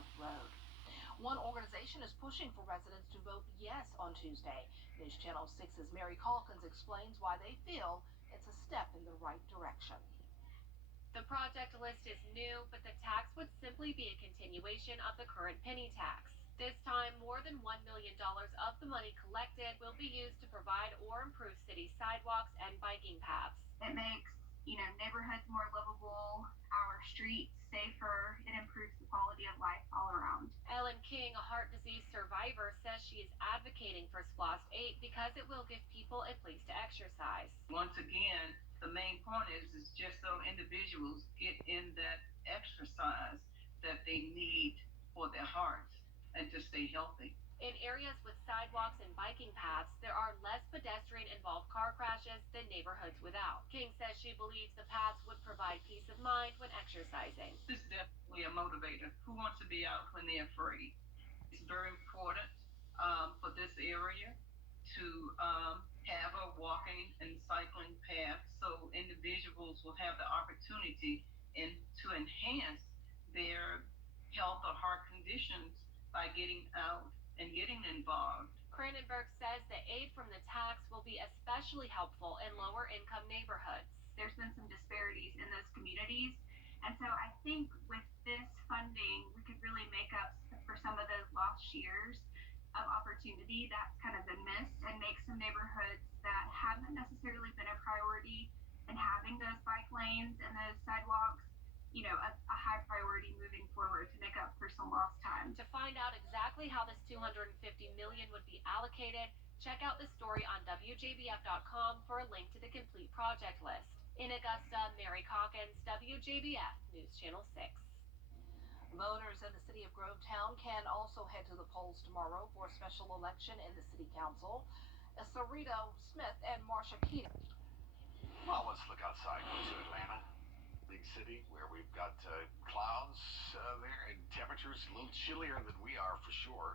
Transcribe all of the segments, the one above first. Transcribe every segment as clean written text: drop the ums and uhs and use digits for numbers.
Wjbf Road. One organization is pushing for residents to vote yes on Tuesday. News Channel 6's Mary Calkins explains why they feel it's a step in the right direction. The project list is new, but the tax would simply be a continuation of the current penny tax. This time, more than $1 million of the money collected will be used to provide or improve city sidewalks and biking paths. It makes, neighborhoods more livable, our streets safer. It improves the quality of life all around. Ellen King, a heart disease survivor, says she is advocating for SPLOST 8 because it will give people a place to exercise. Once again, the main point is just so individuals get in that exercise that they need for their hearts and to stay healthy. In areas with sidewalks and biking paths, there are less pedestrian-involved car crashes than neighborhoods without. King says she believes the paths would provide peace of mind when exercising. This is definitely a motivator. Who wants to be out when they're afraid? It's very important for this area to have a walking and cycling path so individuals will have the opportunity to enhance their health or heart conditions by getting out and getting involved. Cranenberg says the aid from the tax will be especially helpful in lower-income neighborhoods. There's been some disparities in those communities, and so I think with this funding, we could really make up for some of those lost years of opportunity that's kind of been missed and make some neighborhoods that haven't necessarily been a priority and having those bike lanes and those sidewalks, a high priority moving forward to make up for some lost time. To find out exactly how this $250 million would be allocated, check out the story on Wjbf.com for a link to the complete project list. In Augusta, Mary Calkins, WJBF News Channel 6. Voters in the city of Grovetown can also head to the polls tomorrow for a special election in the city council. Cerrito Smith and Marsha Keenan. Well, let's look outside to Atlanta, big city, where we've got clouds there and temperatures a little chillier than we are for sure.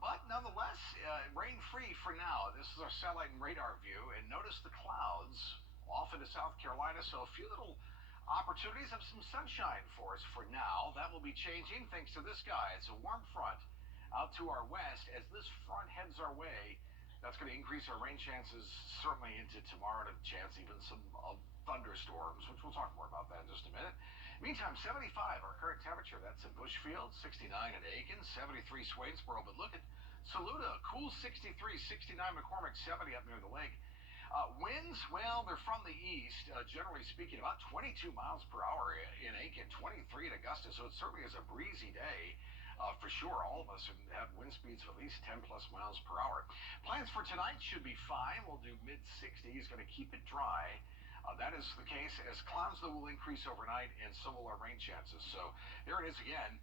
But nonetheless, rain-free for now. This is our satellite and radar view, and notice the clouds off into South Carolina, so a few little opportunities of some sunshine for us for now. That will be changing thanks to this guy. It's a warm front out to our west. As this front heads our way, that's going to increase our rain chances certainly into tomorrow, and a chance even some thunderstorms, which we'll talk more about that in just a minute. Meantime, 75 our current temperature. That's in Bushfield, 69 at Aiken, 73 Swainsboro. But look at Saluda, cool 63, 69 McCormick, 70 up near the lake. Winds, well, they're from the east, generally speaking, about 22 miles per hour in Aiken, 23 at Augusta, so it certainly is a breezy day. For sure, all of us have wind speeds of at least 10 plus miles per hour. Plans for tonight should be fine. We'll do mid-60s, going to keep it dry. That is the case as clouds, though, will increase overnight, and so will our rain chances. So there it is again.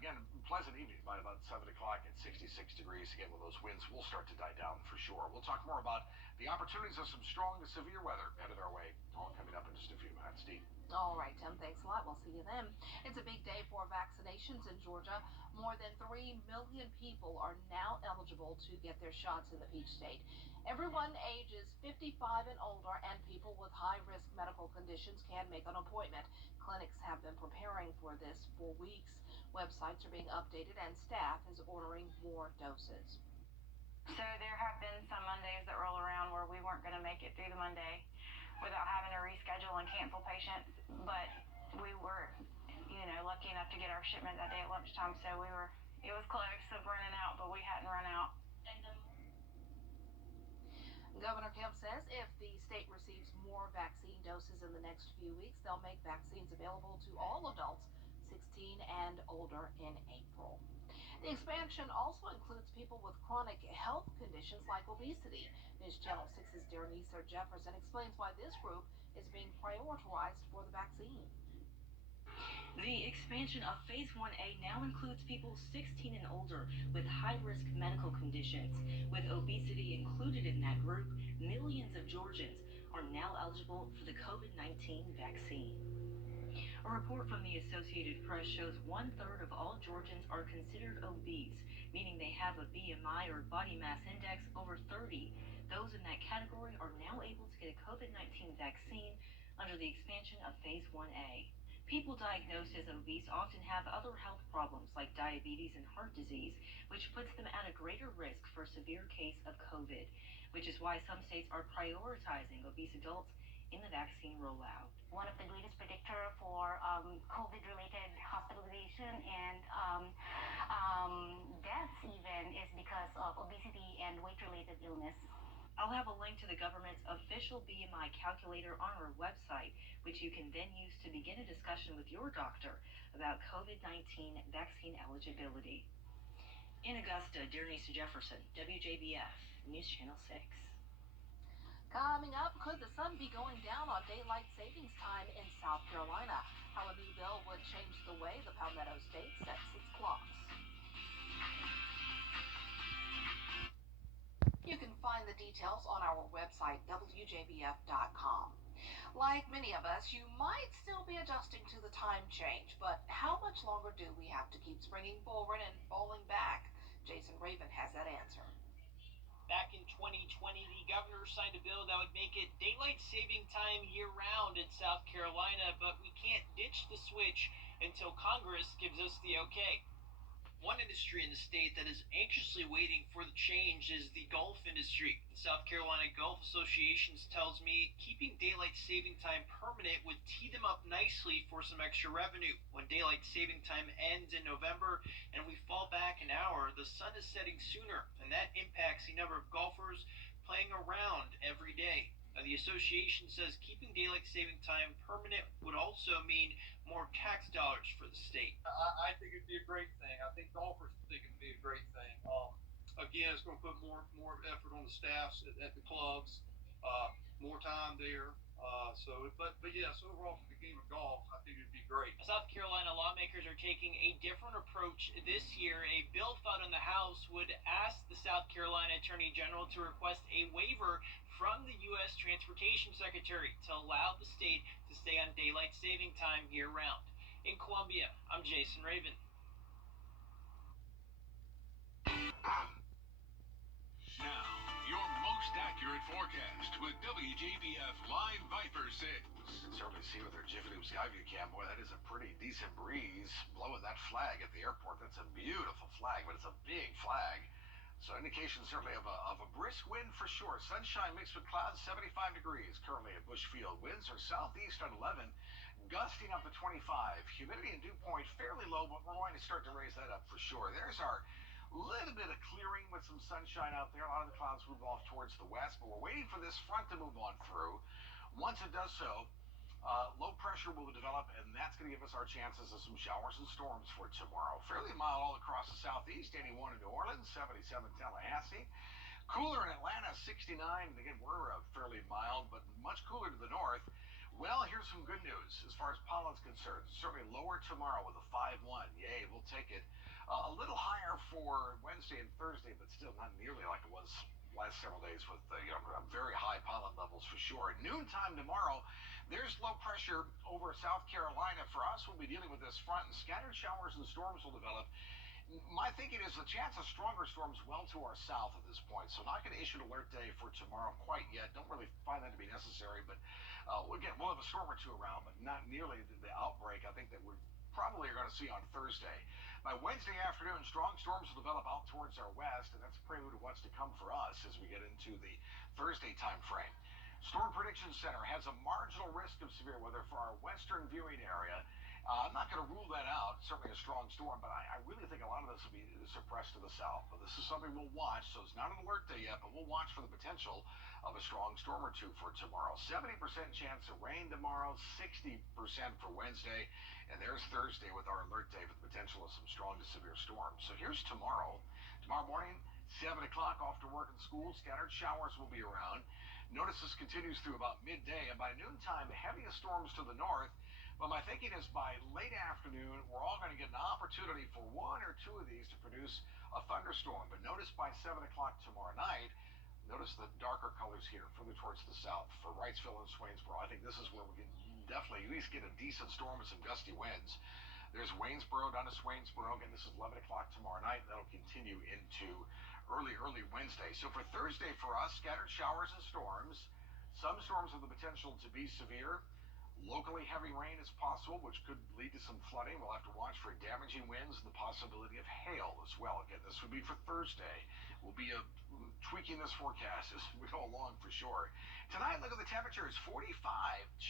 Again, pleasant evening by about 7 o'clock at 66 degrees. Again, with those winds will start to die down for sure. We'll talk more about the opportunities of some strong to severe weather headed our way. All coming up in just a few minutes. Steve. All right, Tim, thanks a lot. We'll see you then. It's a big day for vaccinations in Georgia. More than 3 million people are now eligible to get their shots in the Peach State. Everyone ages 55 and older and people with high-risk medical conditions can make an appointment. Clinics have been preparing for this for weeks. Websites are being updated and staff is ordering more doses. So there have been some Mondays that roll around where we weren't going to make it through the Monday without having to reschedule and cancel patients, but we were, lucky enough to get our shipment that day at lunchtime, so it was close of running out, but we hadn't run out. Governor Kemp says if the state receives more vaccine doses in the next few weeks, they'll make vaccines available to all adults 16 and older in April. The expansion also includes people with chronic health conditions like obesity. News Channel 6's Derenice Jefferson explains why this group is being prioritized for the vaccine. The expansion of Phase 1A now includes people 16 and older with high-risk medical conditions. With obesity included in that group, millions of Georgians are now eligible for the COVID-19 vaccine. A report from the Associated Press shows 1/3 of all Georgians are considered obese, meaning they have a BMI or body mass index over 30. Those in that category are now able to get a COVID-19 vaccine under the expansion of Phase 1A. People diagnosed as obese often have other health problems like diabetes and heart disease, which puts them at a greater risk for a severe case of COVID, which is why some states are prioritizing obese adults in the vaccine rollout. One of the greatest predictor for COVID-related hospitalization and deaths even is because of obesity and weight-related illness. I'll have a link to the government's official BMI calculator on our website, which you can then use to begin a discussion with your doctor about COVID-19 vaccine eligibility. In Augusta, Denise Jefferson, WJBF, News Channel 6. Coming up, could the sun be going down on daylight savings time in South Carolina? How a new bill would change the way the Palmetto State sets its clocks. You can find the details on our website, wjbf.com. Like many of us, you might still be adjusting to the time change, but how much longer do we have to keep springing forward and falling back? Jason Raven has that answer. Back in 2020, the governor signed a bill that would make it daylight saving time year-round in South Carolina, but we can't ditch the switch until Congress gives us the okay. One industry in the state that is anxiously waiting for the change is the golf industry. The South Carolina Golf Association tells me keeping daylight saving time permanent would tee them up nicely for some extra revenue. When daylight saving time ends in November and we fall back an hour, the sun is setting sooner, and that impacts the number of golfers playing around every day. The association says keeping daylight saving time permanent would also mean more tax dollars for the state. I think it'd be a great thing. I think golfers think it'd be a great thing. Again, it's going to put more effort on the staffs at the clubs, more time there. But yes, overall for the game of golf, I think it'd be great. South Carolina lawmakers are taking a different approach this year. A bill filed in the House would ask the South Carolina Attorney General to request a waiver from the U.S. Transportation Secretary to allow the state to stay on daylight saving time year-round. In Columbia, I'm Jason Raven. Now, your most accurate forecast with WJBF Live Viper 6. Certainly see with their Jiffy Lube Skyview cam, boy, that is a pretty decent breeze blowing that flag at the airport. That's a beautiful flag, but it's a big flag. So indication certainly of a brisk wind for sure. Sunshine mixed with clouds, 75 degrees currently at Bushfield. Winds are southeast at 11, gusting up to 25. Humidity and dew point fairly low, but we're going to start to raise that up for sure. There's our little bit of clearing with some sunshine out there. A lot of the clouds move off towards the west, but we're waiting for this front to move on through. Once it does so, low pressure will develop, and that's going to give us our chances of some showers and storms for tomorrow. Fairly mild all across the southeast, 81 in New Orleans, 77 Tallahassee. Cooler in Atlanta, 69. And again, we're fairly mild, but much cooler to the north. Well, here's some good news as far as pollen's concerned. Certainly lower tomorrow with a 5-1. Yay, we'll take it. A little higher for Wednesday and Thursday, but still not nearly like it was last several days with very high pollen levels for sure. At noontime tomorrow, there's low pressure over South Carolina. For us, we'll be dealing with this front, and scattered showers and storms will develop. My thinking is the chance of stronger storms well to our south at this point, so not going to issue an alert day for tomorrow quite yet. Don't really find that to be necessary, but again, we'll have a storm or two around, but not nearly the outbreak I think that we probably are going to see on Thursday. By Wednesday afternoon, strong storms will develop out towards our west, and that's a prelude of what's to come for us as we get into the Thursday time frame. Storm Prediction Center has a marginal risk of severe weather for our western viewing area. I'm not going to rule that out, certainly a strong storm, but I really think a lot of this will be suppressed to the south. But this is something we'll watch, so it's not an alert day yet, but we'll watch for the potential of a strong storm or two for tomorrow. 70% chance of rain tomorrow, 60% for Wednesday, and there's Thursday with our alert day for the potential of some strong to severe storms. So here's tomorrow. Tomorrow morning, 7 o'clock off to work and school, scattered showers will be around. Notice this continues through about midday, and by noontime, heaviest storms to the north. But my thinking is by late afternoon, we're all going to get an opportunity for one or two of these to produce a thunderstorm. But notice by 7 o'clock tomorrow night, notice the darker colors here further towards the south for Wrightsville and Swainsboro. I think this is where we can definitely at least get a decent storm with some gusty winds. There's Waynesboro down to Swainsboro. Again, this is 11 o'clock tomorrow night. That'll continue into early Wednesday. So for Thursday for us, scattered showers and storms. Some storms have the potential to be severe. Locally, heavy rain is possible, which could lead to some flooding. We'll have to watch for damaging winds and the possibility of hail as well. Again, this would be for Thursday. We'll be tweaking this forecast as we go along for sure. Tonight, look at the temperatures: 45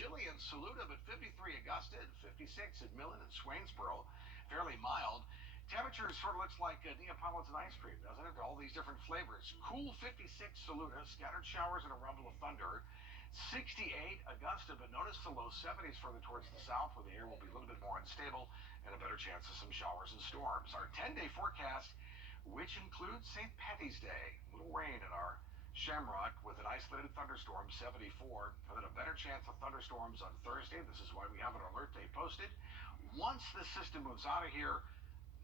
chilly in Saluda, but 53 Augusta, and 56 at Millen and Swainsboro. Fairly mild. Temperature sort of looks like Neapolitan ice cream, doesn't it? All these different flavors. Cool 56 Saluda, scattered showers and a rumble of thunder. 68 Augusta, but notice the low 70s further towards the south, where the air will be a little bit more unstable and a better chance of some showers and storms. Our 10-day forecast, which includes St. Patty's Day. A little rain in our Shamrock with an isolated thunderstorm, 74, and then a better chance of thunderstorms on Thursday. This is why we have an alert day posted. Once the system moves out of here,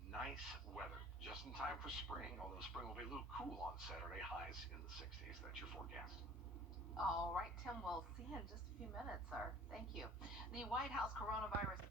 nice weather. Just in time for spring, although spring will be a little cool on Saturday, highs in the 60s. That's your forecast. All right, Tim, we'll see you in just a few minutes, sir. Thank you. The White House coronavirus